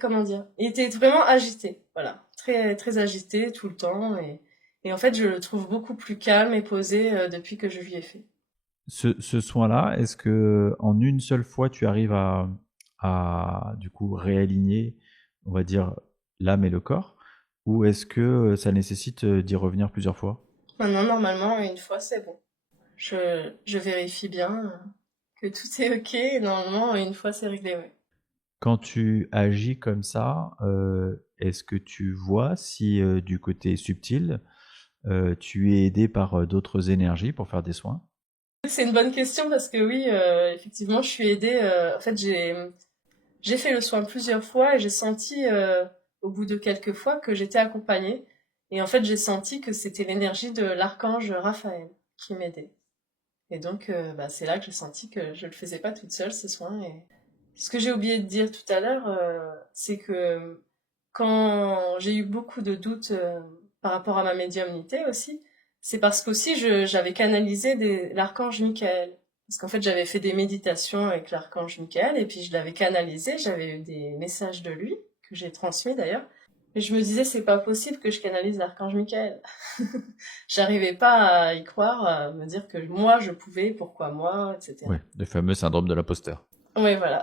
comment dire, il était vraiment agité, voilà, très très agité tout le temps, et en fait, je le trouve beaucoup plus calme et posé depuis que je lui ai fait. Ce soin-là, est-ce que en une seule fois, tu arrives du coup réaligner, on va dire, l'âme et le corps, ou est-ce que ça nécessite d'y revenir plusieurs fois? Maintenant, normalement, une fois, c'est bon. Je vérifie bien que tout est ok, et normalement, une fois, c'est réglé, ouais. Quand tu agis comme ça, est-ce que tu vois si du côté subtil, tu es aidé par d'autres énergies pour faire des soins? C'est une bonne question parce que oui, effectivement, je suis aidée. En fait, j'ai fait le soin plusieurs fois et j'ai senti au bout de quelques fois que j'étais accompagnée. Et en fait, j'ai senti que c'était l'énergie de l'archange Raphaël qui m'aidait. Et donc, bah, c'est là que j'ai senti que je le faisais pas toute seule, ce soin. Et ce que j'ai oublié de dire tout à l'heure, c'est que quand j'ai eu beaucoup de doutes par rapport à ma médiumnité aussi, c'est parce qu'aussi j'avais canalisé l'archange Michael. Parce qu'en fait, j'avais fait des méditations avec l'archange Michael et puis je l'avais canalisé, j'avais eu des messages de lui, que j'ai transmis d'ailleurs. Et je me disais, c'est pas possible que je canalise l'archange Michael. J'arrivais pas à y croire, à me dire que moi je pouvais, pourquoi moi, Oui, etc. le fameux syndrome de l'imposteur. Oui, voilà.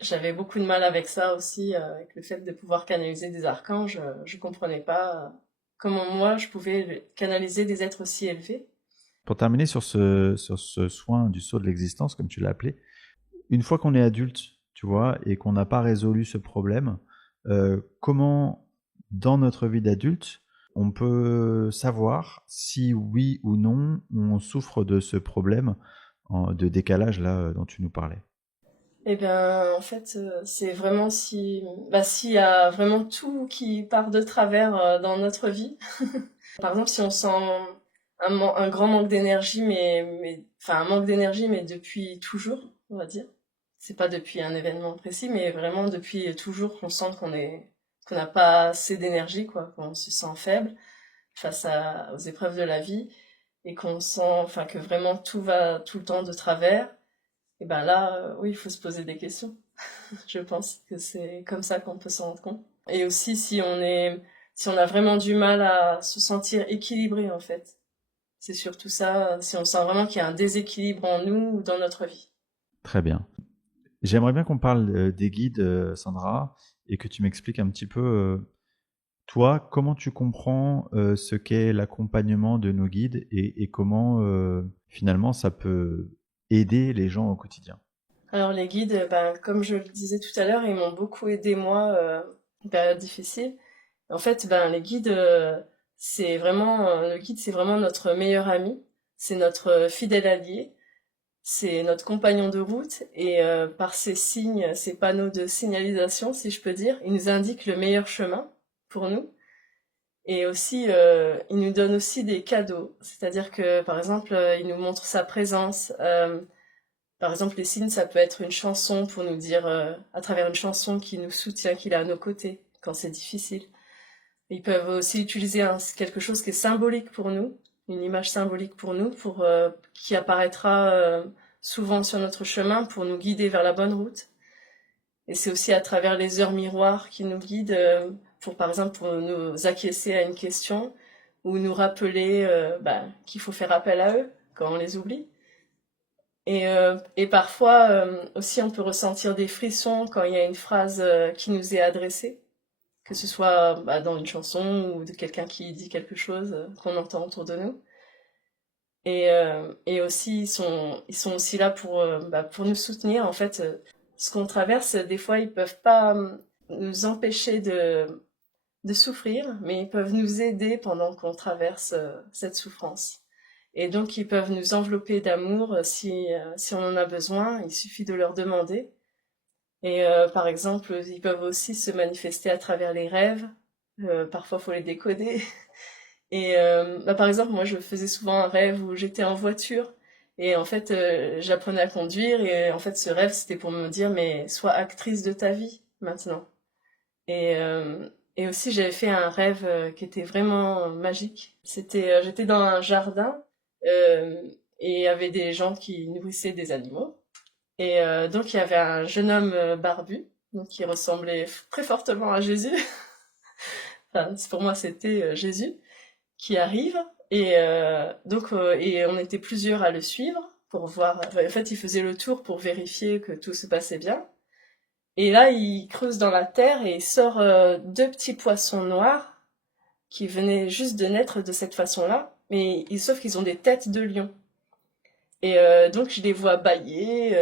J'avais beaucoup de mal avec ça aussi, avec le fait de pouvoir canaliser des archanges. Je comprenais pas comment moi je pouvais canaliser des êtres aussi élevés. Pour terminer sur ce soin du saut de l'existence, comme tu l'as appelé, une fois qu'on est adulte, tu vois, et qu'on n'a pas résolu ce problème, comment, dans notre vie d'adulte, on peut savoir si oui ou non on souffre de ce problème de décalage là dont tu nous parlais? Eh bien, en fait, c'est vraiment si, bah, s'il y a vraiment tout qui part de travers dans notre vie. Par exemple, si on sent un grand manque d'énergie, enfin un manque d'énergie, mais depuis toujours, on va dire. C'est pas depuis un événement précis, mais vraiment depuis toujours qu'on sent qu'on n'a pas assez d'énergie, quoi, qu'on se sent faible face aux épreuves de la vie et qu'on sent, enfin, que vraiment tout va tout le temps de travers. Et ben là, oui, il faut se poser des questions. Je pense que c'est comme ça qu'on peut s'en rendre compte. Et aussi si on a vraiment du mal à se sentir équilibré, en fait. C'est surtout ça, si on sent vraiment qu'il y a un déséquilibre en nous ou dans notre vie. Très bien. J'aimerais bien qu'on parle des guides, Sandra, et que tu m'expliques un petit peu, toi, comment tu comprends ce qu'est l'accompagnement de nos guides et comment finalement ça peut aider les gens au quotidien? Alors les guides, ben, comme je le disais tout à l'heure, ils m'ont beaucoup aidé moi, en période difficile. En fait, ben les guides, le guide, c'est vraiment notre meilleur ami, c'est notre fidèle allié, c'est notre compagnon de route et par ces signes, ces panneaux de signalisation, si je peux dire, il nous indique le meilleur chemin pour nous. Et aussi, il nous donne aussi des cadeaux. C'est-à-dire que, par exemple, il nous montre sa présence. Par exemple, les signes, ça peut être une chanson pour nous dire, à travers une chanson, qui nous soutient, qu'il est à nos côtés quand c'est difficile. Ils peuvent aussi utiliser quelque chose qui est symbolique pour nous, une image symbolique pour nous, qui apparaîtra souvent sur notre chemin pour nous guider vers la bonne route. Et c'est aussi à travers les heures miroirs qui nous guident, par exemple, pour nous acquiescer à une question ou nous rappeler qu'il faut faire appel à eux quand on les oublie. Et parfois aussi, on peut ressentir des frissons quand il y a une phrase qui nous est adressée, que ce soit dans une chanson ou de quelqu'un qui dit quelque chose qu'on entend autour de nous. Et aussi, ils sont aussi là pour nous soutenir. En fait, ce qu'on traverse, des fois, ils peuvent pas nous empêcher de souffrir, mais ils peuvent nous aider pendant qu'on traverse cette souffrance. Et donc, ils peuvent nous envelopper d'amour si on en a besoin. Il suffit de leur demander. Et par exemple, ils peuvent aussi se manifester à travers les rêves. Parfois, il faut les décoder. Et par exemple, moi, je faisais souvent un rêve où j'étais en voiture et en fait, j'apprenais à conduire et en fait, ce rêve, c'était pour me dire, mais sois actrice de ta vie maintenant. Et, euh, et aussi, j'avais fait un rêve qui était vraiment magique. J'étais dans un jardin euh, et il y avait des gens qui nourrissaient des animaux. Et donc il y avait un jeune homme barbu, donc qui ressemblait très fortement à Jésus. Enfin, pour moi, c'était Jésus qui arrive. Et on était plusieurs à le suivre pour voir. Enfin, en fait, il faisait le tour pour vérifier que tout se passait bien. Et là, il creuse dans la terre et il sort deux petits poissons noirs qui venaient juste de naître de cette façon-là. Mais sauf qu'ils ont des têtes de lion. Et donc, je les vois bâiller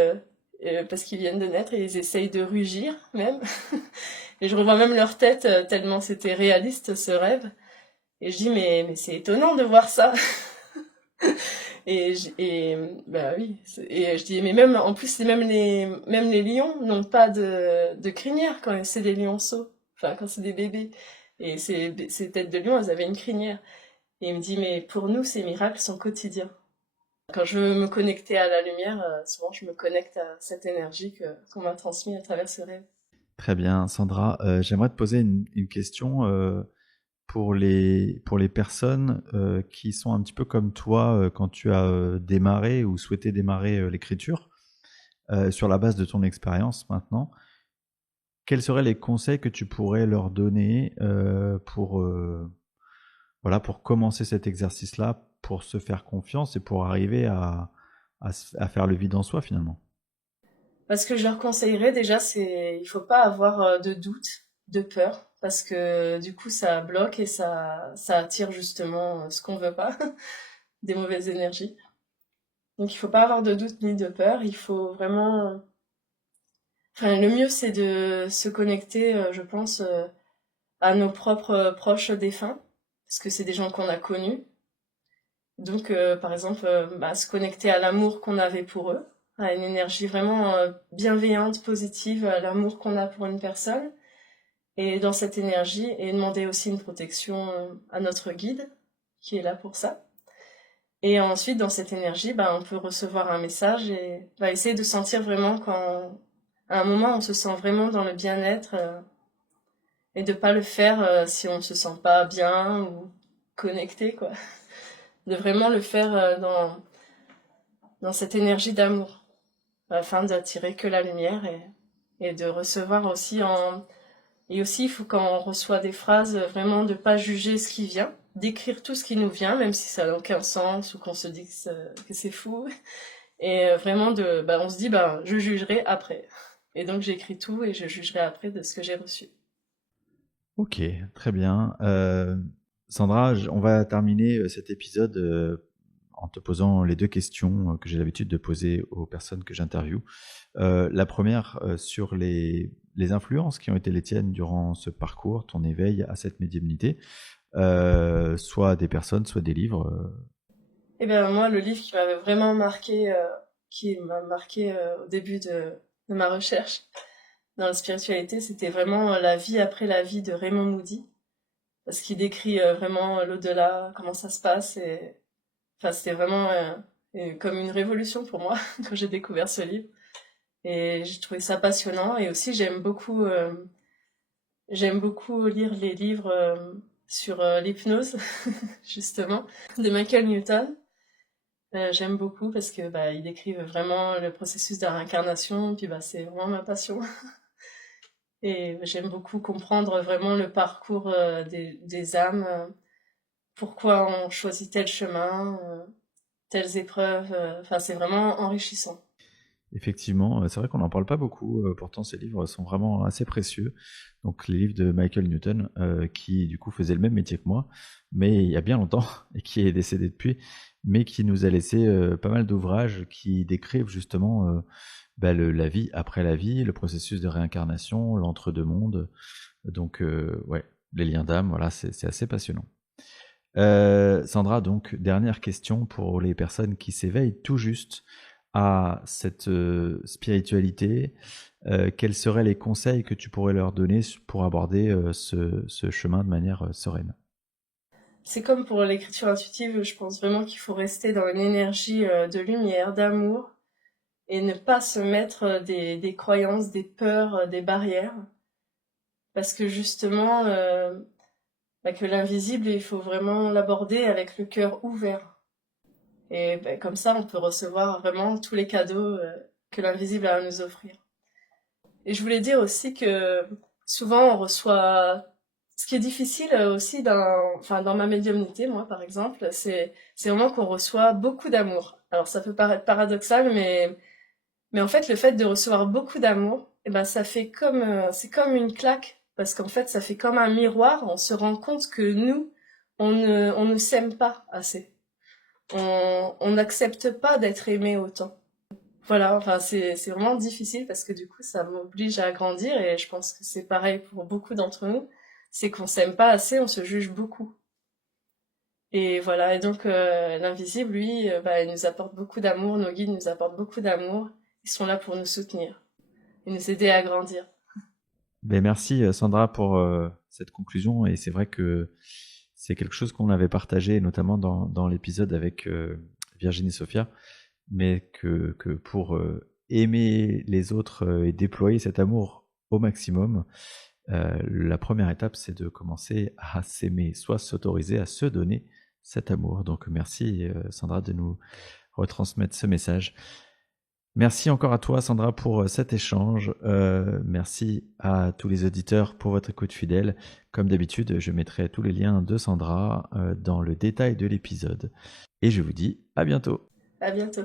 parce qu'ils viennent de naître et ils essayent de rugir même. Et je revois même leur tête tellement c'était réaliste ce rêve. Et je dis, mais c'est étonnant de voir ça. Bah oui. Et je dis, mais même, en plus, même les lions n'ont pas de crinière quand c'est des lionceaux. Enfin, quand c'est des bébés. Et ces têtes de lion, elles avaient une crinière. Et il me dit, mais pour nous, ces miracles sont quotidiens. Quand je veux me connecter à la lumière, souvent je me connecte à cette énergie qu'on m'a transmise à travers ce rêve. Très bien, Sandra. J'aimerais te poser une question pour les personnes qui sont un petit peu comme toi quand tu as démarré ou souhaité démarrer l'écriture, sur la base de ton expérience maintenant. Quels seraient les conseils que tu pourrais leur donner voilà, pour commencer cet exercice-là, pour se faire confiance et pour arriver à faire le vide en soi finalement? Ce que je leur conseillerais déjà, il faut pas avoir de doute, de peur, parce que du coup ça bloque et ça attire justement ce qu'on veut pas, des mauvaises énergies. Donc il faut pas avoir de doute ni de peur, il faut vraiment, enfin le mieux c'est de se connecter, je pense, à nos propres proches défunts, parce que c'est des gens qu'on a connus. Donc par exemple, se connecter à l'amour qu'on avait pour eux, à une énergie vraiment bienveillante, positive, à l'amour qu'on a pour une personne. Et dans cette énergie, et demander aussi une protection à notre guide, qui est là pour ça. Et ensuite, dans cette énergie, on peut recevoir un message et essayer de sentir vraiment quand, à un moment, on se sent vraiment dans le bien-être et de pas le faire si on ne se sent pas bien ou connecté, quoi. De vraiment le faire dans cette énergie d'amour, afin d'attirer que la lumière et de recevoir aussi Et aussi, il faut quand on reçoit des phrases, vraiment de pas juger ce qui vient, d'écrire tout ce qui nous vient, même si ça n'a aucun sens ou qu'on se dit que c'est fou. Et vraiment on se dit, je jugerai après. Et donc j'écris tout et je jugerai après de ce que j'ai reçu. Ok, très bien. Sandra, on va terminer cet épisode en te posant les deux questions que j'ai l'habitude de poser aux personnes que j'interviewe. La première sur les influences qui ont été les tiennes durant ce parcours, ton éveil à cette médiumnité, soit des personnes, soit des livres. Et bien moi, le livre qui m'avait vraiment marqué, qui m'a marqué au début de ma recherche dans la spiritualité, c'était vraiment La vie après la vie de Raymond Moody. Parce qu'il décrit vraiment l'au-delà, comment ça se passe. Et enfin, c'était vraiment comme une révolution pour moi quand j'ai découvert ce livre. Et j'ai trouvé ça passionnant. Et aussi, j'aime beaucoup lire les livres sur l'hypnose, justement, de Michael Newton. J'aime beaucoup parce que ils décrivent vraiment le processus de la réincarnation. Puis c'est vraiment ma passion. Et j'aime beaucoup comprendre vraiment le parcours des âmes, pourquoi on choisit tel chemin, telles épreuves. Enfin, c'est vraiment enrichissant. Effectivement, c'est vrai qu'on n'en parle pas beaucoup, pourtant ces livres sont vraiment assez précieux. Donc les livres de Michael Newton, qui du coup faisait le même métier que moi, mais il y a bien longtemps, et qui est décédé depuis, mais qui nous a laissé pas mal d'ouvrages qui décrivent justement la vie après la vie, le processus de réincarnation, l'entre-deux-mondes. Donc ouais, les liens d'âme, voilà, c'est assez passionnant. Sandra, donc dernière question pour les personnes qui s'éveillent tout juste à cette spiritualité. Quels seraient les conseils que tu pourrais leur donner pour aborder ce chemin de manière sereine? C'est comme pour l'écriture intuitive, je pense vraiment qu'il faut rester dans une énergie de lumière, d'amour, et ne pas se mettre des croyances, des peurs, des barrières. Parce que justement, que l'invisible, il faut vraiment l'aborder avec le cœur ouvert. Et ben, comme ça, on peut recevoir vraiment tous les cadeaux que l'invisible a à nous offrir. Et je voulais dire aussi que souvent on reçoit. Ce qui est difficile aussi dans ma médiumnité, moi par exemple, c'est vraiment qu'on reçoit beaucoup d'amour. Alors ça peut paraître paradoxal, mais en fait le fait de recevoir beaucoup d'amour, eh ben ça fait comme c'est comme une claque parce qu'en fait ça fait comme un miroir. On se rend compte que nous on ne s'aime pas assez. On n'accepte pas d'être aimé autant. Voilà, enfin c'est vraiment difficile parce que du coup ça m'oblige à grandir et je pense que c'est pareil pour beaucoup d'entre nous, c'est qu'on s'aime pas assez, on se juge beaucoup. Et voilà, et donc l'invisible, lui, bah, il nous apporte beaucoup d'amour, nos guides nous apportent beaucoup d'amour, ils sont là pour nous soutenir et nous aider à grandir. Ben merci Sandra pour cette conclusion et c'est vrai que c'est quelque chose qu'on avait partagé notamment dans l'épisode avec Virginie Sophia, mais que pour aimer les autres et déployer cet amour au maximum, la première étape c'est de commencer à s'aimer, soit s'autoriser à se donner cet amour. Donc merci Sandra de nous retransmettre ce message. Merci encore à toi, Sandra, pour cet échange. Merci à tous les auditeurs pour votre écoute fidèle. Comme d'habitude, je mettrai tous les liens de Sandra dans le détail de l'épisode. Et je vous dis à bientôt. À bientôt.